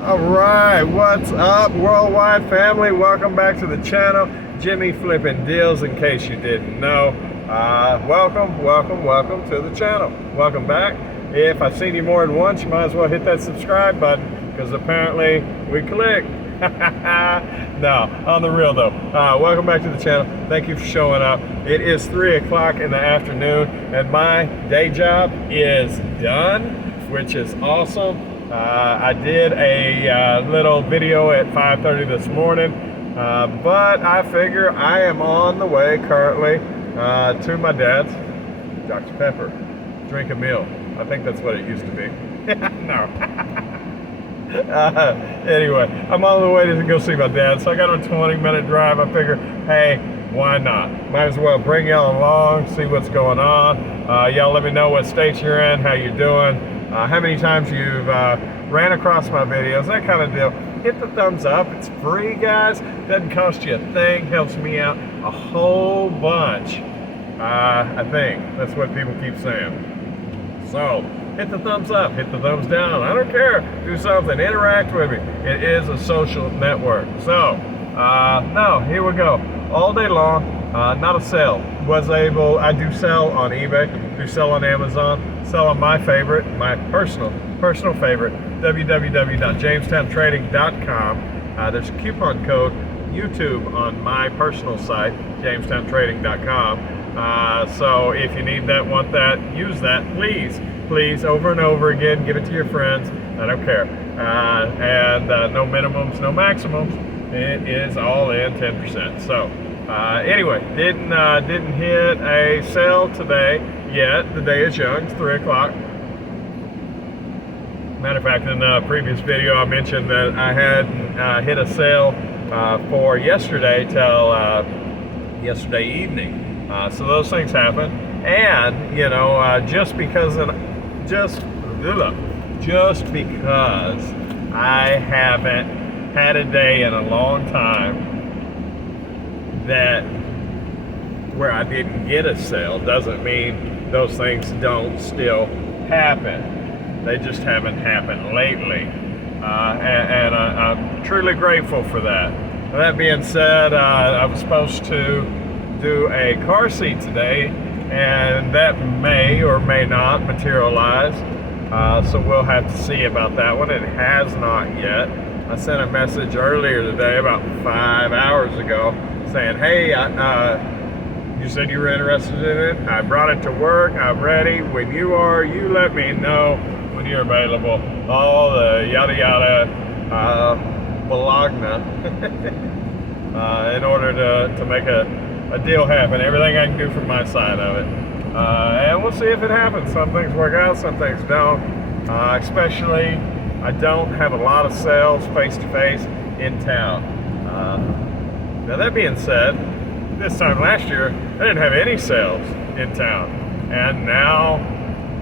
All right, what's up, worldwide family? Welcome back to the channel. Jimmy Flipping Deals, in case you didn't know. Welcome to the channel. Welcome back. If I've seen you more than once, you might as well hit that subscribe button, because apparently we click. No, on the real though. Welcome back to the channel. Thank you for showing up. It is 3 o'clock in the afternoon, and my day job is done, which is awesome. I did a little video at 5:30 this morning, but I figure I am on the way currently to my dad's Dr. Pepper. Drink a meal. I think that's what it used to be. No. Anyway, I'm on the way to go see my dad, so I got a 20-minute drive. I figure, hey, why not? Might as well bring y'all along, see what's going on. Y'all let me know what state you're in, how you're doing. How many times you've ran across my videos, that kind of deal. Hit the thumbs up. It's free, guys. Doesn't cost you a thing. Helps me out a whole bunch. I think that's what people keep saying. So hit the thumbs up, hit the thumbs down. I don't care. Do something. Interact with me. It is a social network. So no, here we go. All day long. Not a sale. I do sell on eBay, do sell on Amazon, sell on my favorite, my personal favorite, www.jamestowntrading.com. There's a coupon code YouTube on my personal site, jamestowntrading.com. So if you need that, want that, use that, please, over and over again, give it to your friends. I don't care. And no minimums, no maximums. It is all in 10%. So anyway, didn't hit a sale today yet. The day is young. It's 3 o'clock. Matter of fact, in a previous video, I mentioned that I had hit a sale for yesterday till yesterday evening. So those things happen, and you know, just because I haven't had a day in a long time that where I didn't get a sale doesn't mean those things don't still happen. They just haven't happened lately, and I'm truly grateful for that. That being said, I was supposed to do a car seat today, and that may or may not materialize, so we'll have to see about that one. It has not yet. I sent a message earlier today, about 5 hours ago, saying, hey, you said you were interested in it. I brought it to work. I'm ready. When you are, you let me know when you're available. All the yada yada balagna in order to make a deal happen. Everything I can do from my side of it. And we'll see if it happens. Some things work out, some things don't. Especially, I don't have a lot of sales face-to-face in town. Now that being said, this time last year, I didn't have any sales in town. And now,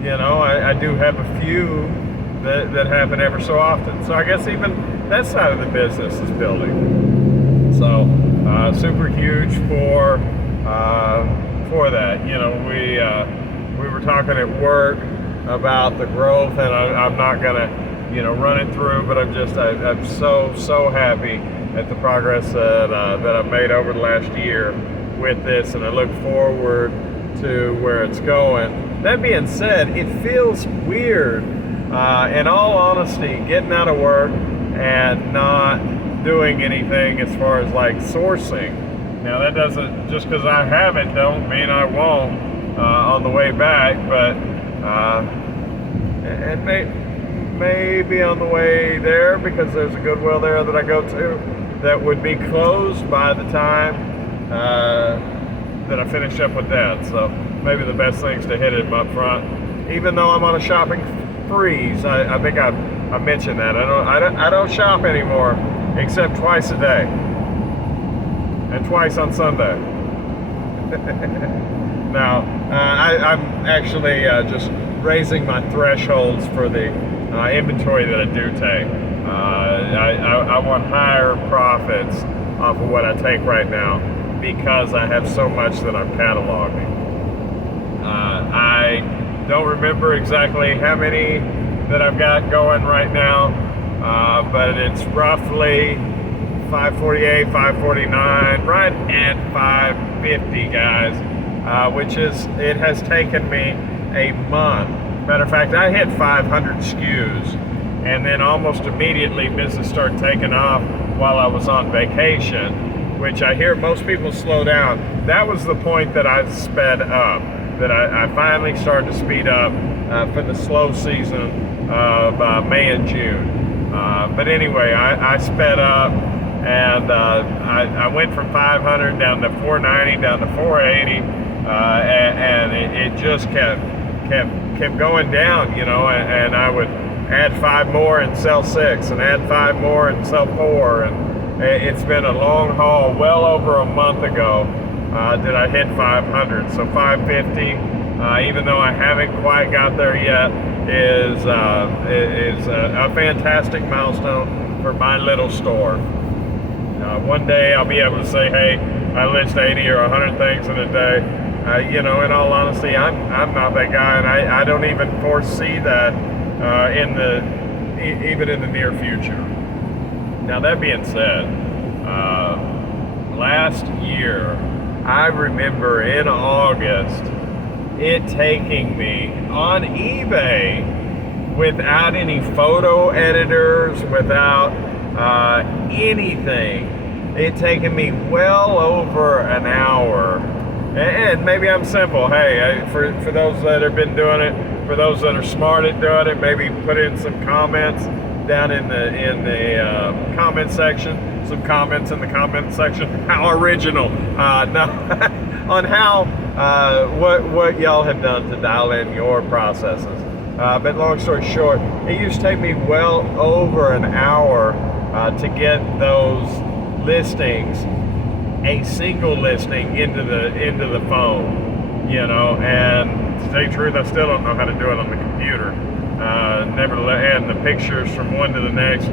you know, I do have a few that happen ever so often. So I guess even that side of the business is building. So super huge for that. You know, we were talking at work about the growth, and I'm not gonna, you know, run it through, but I'm so happy at the progress that I've made over the last year with this, and I look forward to where it's going. That being said, it feels weird, in all honesty, getting out of work and not doing anything as far as like sourcing. Now that doesn't, just because I have it, don't mean I won't on the way back, but and maybe on the way there, because there's a Goodwill there that I go to that would be closed by the time that I finish up with Dad. So maybe the best thing is to hit him up front. Even though I'm on a shopping freeze, I think I mentioned that. I don't shop anymore except twice a day, and twice on Sunday. Now I'm actually just raising my thresholds for the inventory that I do take. I want higher profits off of what I take right now because I have so much that I'm cataloging. I don't remember exactly how many that I've got going right now, but it's roughly 548, 549, right at 550, guys, which is, it has taken me a month. Matter of fact, I hit 500 SKUs, and then almost immediately business started taking off while I was on vacation, which I hear most people slow down. That was the point that I sped up, that I finally started to speed up for the slow season of May and June. But anyway, I sped up, and I went from 500 down to 490, down to 480, and it just kept going down, you know, and I would add 5 more and sell 6, and add 5 more and sell 4, and it's been a long haul. Well over a month ago did I hit 500, so 550, even though I haven't quite got there yet, is a fantastic milestone for my little store. One day I'll be able to say, hey, I list 80 or 100 things in a day. You know, in all honesty, I'm not that guy, and I don't even foresee that even in the near future. Now, that being said, last year, I remember in August, it taking me on eBay without any photo editors, without anything, it taken me well over an hour. And maybe I'm simple. Hey, for those that have been doing it, for those that are smart at doing it, maybe put in some comments down in the comment section. Some comments in the comment section. How original! No, on how what y'all have done to dial in your processes. But long story short, it used to take me well over an hour to get those listings, a single listing, into the phone, you know. And to tell you the truth, I still don't know how to do it on the computer. Nevertheless, and the pictures from one to the next,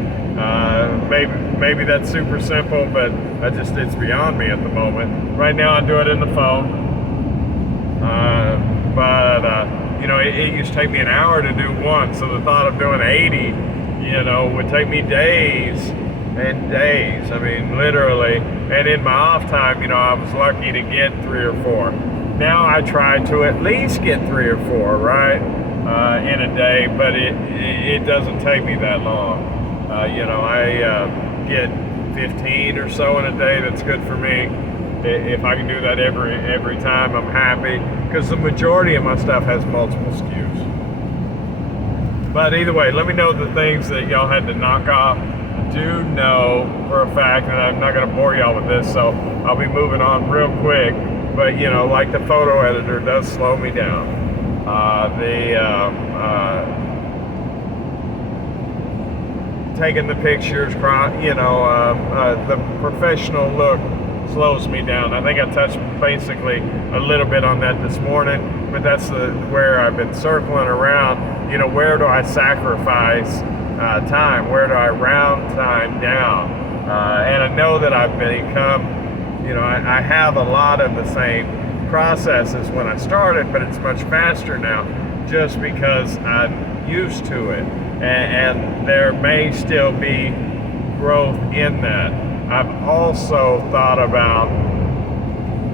maybe that's super simple, but it's beyond me at the moment. Right now, I do it in the phone, you know, it used to take me an hour to do one, so the thought of doing 80, you know, would take me days and days. I mean, literally. And in my off time, you know, I was lucky to get 3 or 4. Now I try to at least get 3 or 4, right, in a day, but it doesn't take me that long. You know, I get 15 or so in a day. That's good for me. If I can do that every time, I'm happy, because the majority of my stuff has multiple SKUs. But either way, let me know the things that y'all had to knock off. Do know for a fact, and I'm not going to bore y'all with this, so I'll be moving on real quick, but you know, like the photo editor does slow me down. Taking the pictures, you know, the professional look slows me down. I think I touched basically a little bit on that this morning, but that's where I've been circling around. You know, where do I sacrifice time? Where do I round time down? And I know that I've become, you know, I have a lot of the same processes when I started, but it's much faster now, just because I'm used to it, and there may still be growth in that. I've also thought about,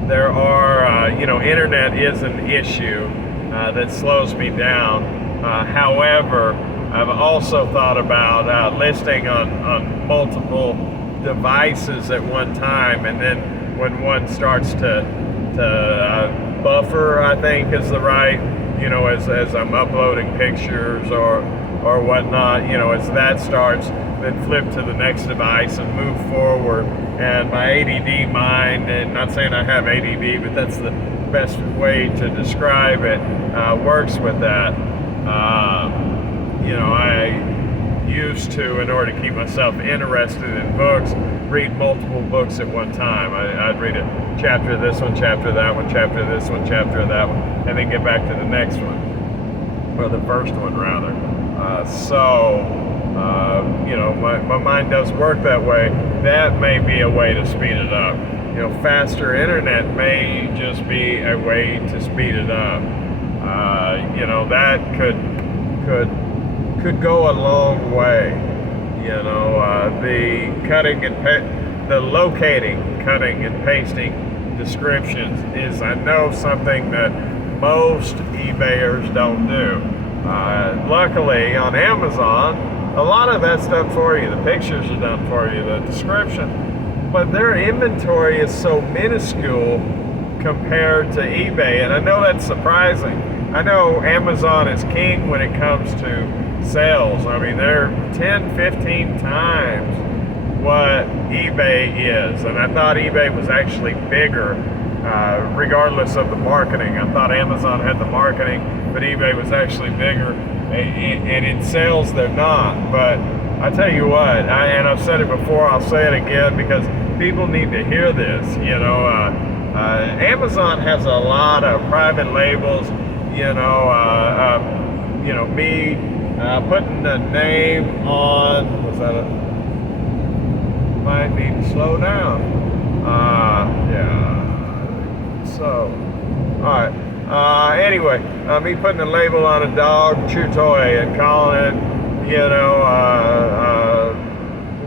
there are, you know, internet is an issue that slows me down. However, I've also thought about listing on multiple devices at one time, and then when one starts to buffer, I think is the right, you know, as I'm uploading pictures or whatnot, you know, as that starts, then flip to the next device and move forward. And my ADD mind, and not saying I have ADD, but that's the best way to describe it, works with that. You know, I used to, in order to keep myself interested in books, read multiple books at one time. I'd read a chapter of this one, chapter of that one, chapter of this one, chapter of that one, and then get back to the next one, or the first one rather. You know, my mind does work that way. That may be a way to speed it up. You know, faster internet may just be a way to speed it up. You know, that could go a long way. You know, the cutting and the locating, cutting and pasting descriptions is, I know, something that most eBayers don't do. Luckily on Amazon, a lot of that's done for you. The pictures are done for you, the description, but their inventory is so minuscule compared to eBay, and I know that's surprising. I know Amazon is king when it comes to sales. I mean, they're 10, 15 times what eBay is, and I thought eBay was actually bigger, regardless of the marketing. I thought Amazon had the marketing, but eBay was actually bigger, and in sales they're not. But I tell you what, and I've said it before, I'll say it again because people need to hear this. Amazon has a lot of private labels. Me putting a name on, might need to slow down. Yeah. So, all right. Anyway, me putting a label on a dog chew toy and calling it,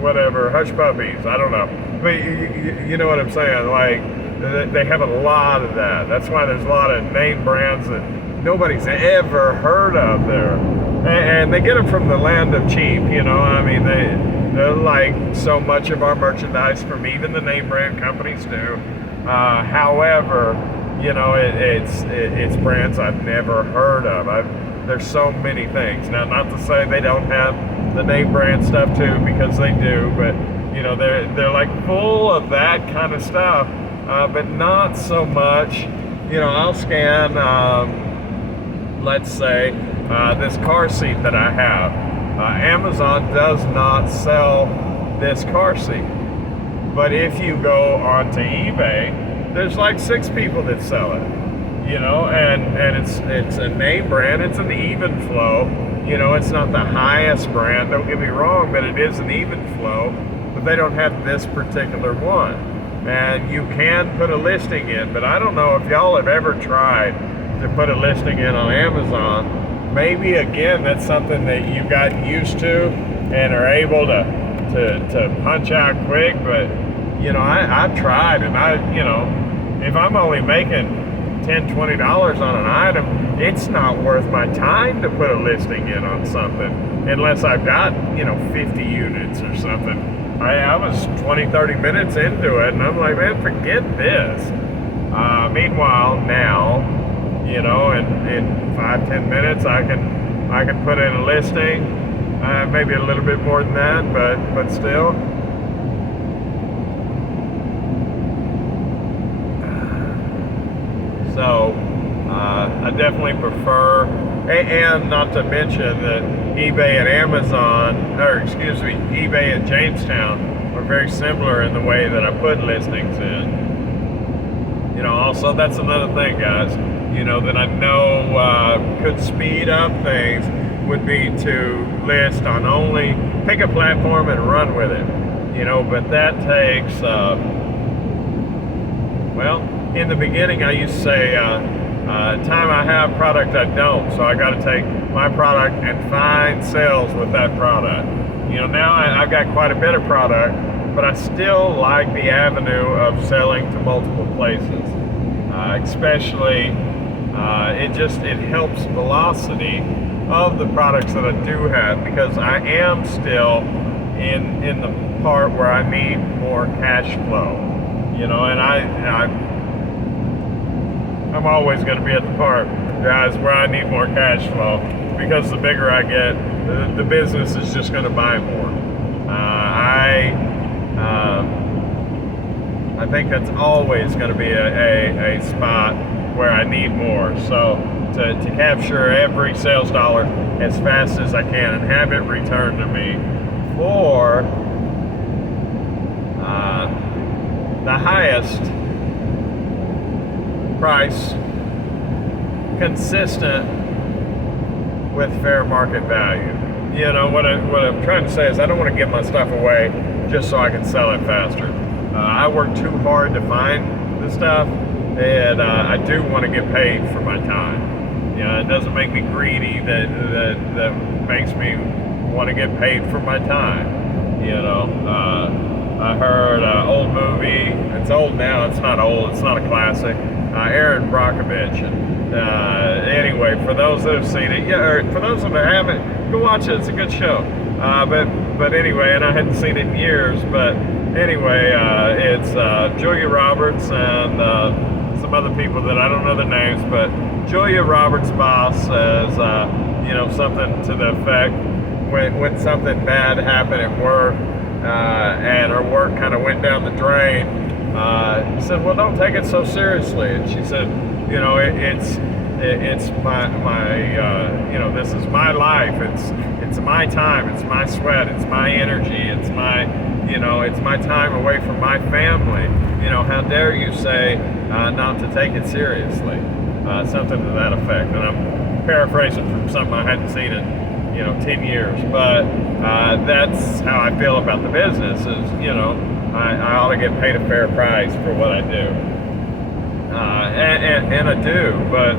whatever, hush puppies. I don't know, but you know what I'm saying. Like, they have a lot of that. That's why there's a lot of name brands that nobody's ever heard of there, and they get them from the land of cheap. I mean, they're like so much of our merchandise from even the name brand companies do. However, it's brands I've never heard of. There's so many things. Now, not to say they don't have the name brand stuff too, because they do, but they're like full of that kind of stuff, but not so much. I'll scan, let's say, this car seat that I have. Amazon does not sell this car seat, but if you go onto eBay, there's like 6 people that sell it, and it's a name brand. It's an even flow. It's not the highest brand, don't get me wrong, but it is an even flow, but they don't have this particular one. And you can put a listing in, but I don't know if y'all have ever tried to put a listing in on Amazon. Maybe again, that's something that you've gotten used to and are able to punch out quick, but I've tried, and if I'm only making $10, $20 on an item, it's not worth my time to put a listing in on something unless I've got 50 units or something. I was 20, 30 minutes into it, and I'm like, man, forget this. Meanwhile, now, in 5-10 minutes, I can put in a listing, maybe a little bit more than that, but still. So I definitely prefer, and not to mention that eBay and eBay and Jamestown are very similar in the way that I put listings in. Also, that's another thing, guys, that I know could speed up things would be to list on only, pick a platform and run with it, but that takes, in the beginning I used to say, time I have, product I don't, so I got to take my product and find sales with that product. Now I've got quite a bit of product, but I still like the avenue of selling to multiple places, especially it helps velocity of the products that I do have, because I am still in the part where I need more cash flow, and I'm always going to be at the part, guys, where I need more cash flow, because the bigger I get, the business is just going to buy more. I think that's always going to be a spot where I need more. So to capture every sales dollar as fast as I can and have it returned to me for the highest price, consistent with fair market value. What I'm trying to say is I don't want to give my stuff away just so I can sell it faster. I work too hard to find the stuff, and I do want to get paid for my time. It doesn't make me greedy. That makes me want to get paid for my time. I heard old movie. It's old now. It's not old. It's not a classic. Aaron Brockovich. And anyway, for those that have seen it, yeah, or for those that haven't, go watch it. It's a good show. But anyway, and I hadn't seen it in years. But anyway, it's Julia Roberts and some other people that I don't know their names. But Julia Roberts' boss says, something to the effect when something bad happened at work. And her work kind of went down the drain. He said, "Well, don't take it so seriously." And she said, it's my this is my life. It's my time. It's my sweat. It's my energy. It's my time away from my family. How dare you say not to take it seriously? Something to that effect. And I'm paraphrasing from something I hadn't seen in 10 years, but that's how I feel about the business is, I ought to get paid a fair price for what I do. And I do, but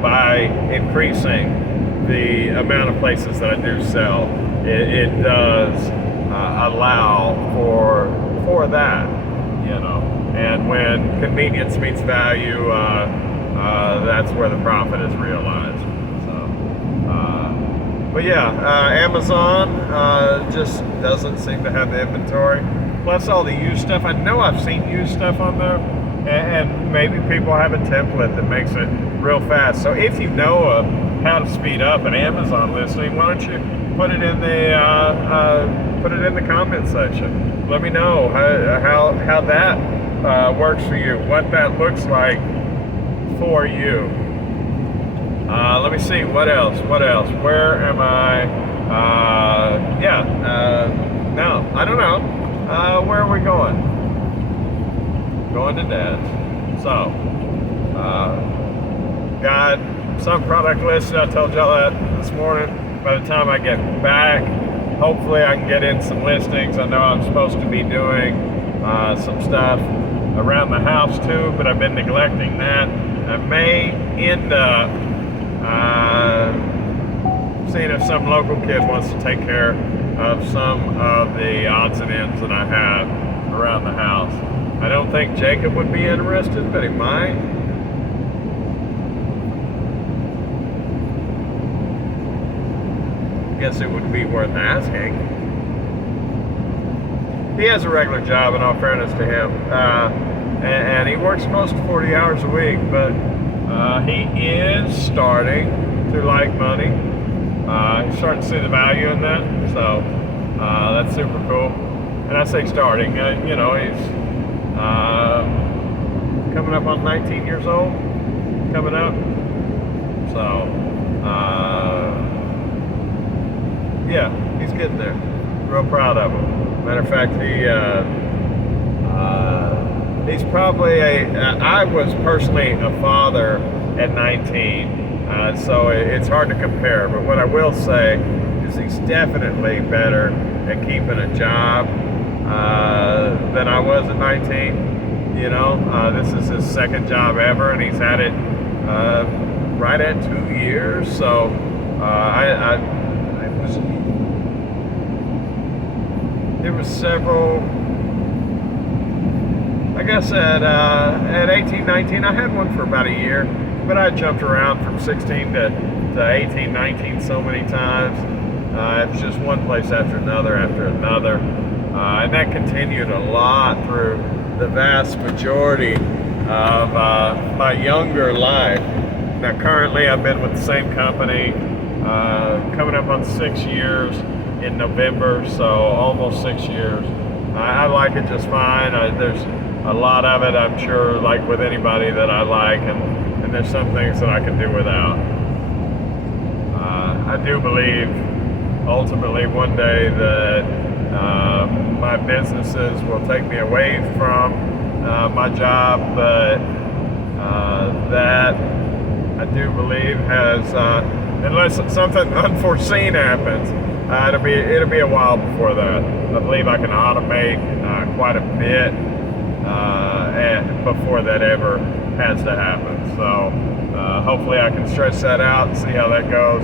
by increasing the amount of places that I do sell, it does allow for that, and when convenience meets value, that's where the profit is realized. But yeah, Amazon just doesn't seem to have the inventory. Plus all the used stuff. I know I've seen used stuff on there, and maybe people have a template that makes it real fast. So if you know of how to speed up an Amazon listing, why don't you put it in the comment section? Let me know how that works for you, what that looks like for you. Let me see, what else? Where am I? No, I don't know. Where are we going? Going to Dad's. So, got some product listed. I told y'all that this morning. By the time I get back, hopefully I can get in some listings. I know I'm supposed to be doing some stuff around the house too, but I've been neglecting that. I may end up seeing if some local kid wants to take care of some of the odds and ends that I have around the house. I don't think Jacob would be interested, but he might. I guess it would be worth asking. He has a regular job, in all fairness to him, and he works most 40 hours a week, but he is starting to like money. He's starting to see the value in that, so that's super cool. And I say starting, he's coming up on 19 years old, coming up. So, yeah, he's getting there. Real proud of him. Matter of fact, he's probably I was personally a father at 19, so it's hard to compare. But what I will say is he's definitely better at keeping a job than I was at 19. This is his second job ever, and he's had it right at 2 years. So there was several. I guess at 18, 19, I had one for about a year, but I jumped around from 16 to 18, 19 so many times. It was just one place after another, and that continued a lot through the vast majority of my younger life. Now currently I've been with the same company coming up on 6 years in November, so almost 6 years. I like it just fine. There's a lot of it, I'm sure, like with anybody that I like, and there's some things that I can do without. I do believe ultimately one day that my businesses will take me away from my job, but that I do believe has, unless something unforeseen happens, it'll be a while before that. I believe I can automate quite a bit and before that ever has to happen. So hopefully I can stretch that out and see how that goes.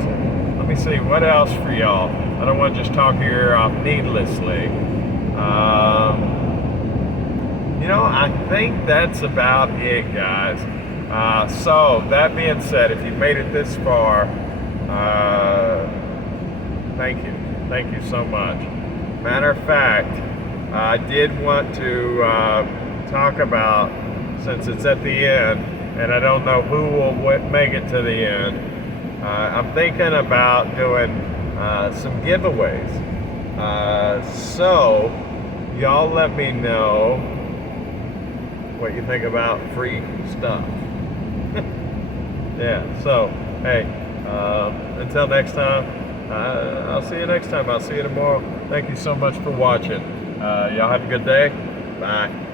I'm me see what else for y'all. I don't want to just talk your ear off needlessly. I think that's about it, guys. So that being said, if you've made it this far, thank you so much. Matter of fact, I did want to talk about, since it's at the end and I don't know who will make it to the end, I'm thinking about doing some giveaways. So y'all let me know what you think about free stuff. Yeah, so hey, until next time, I'll see you next time. I'll see you tomorrow. Thank you so much for watching. Y'all have a good day. Bye.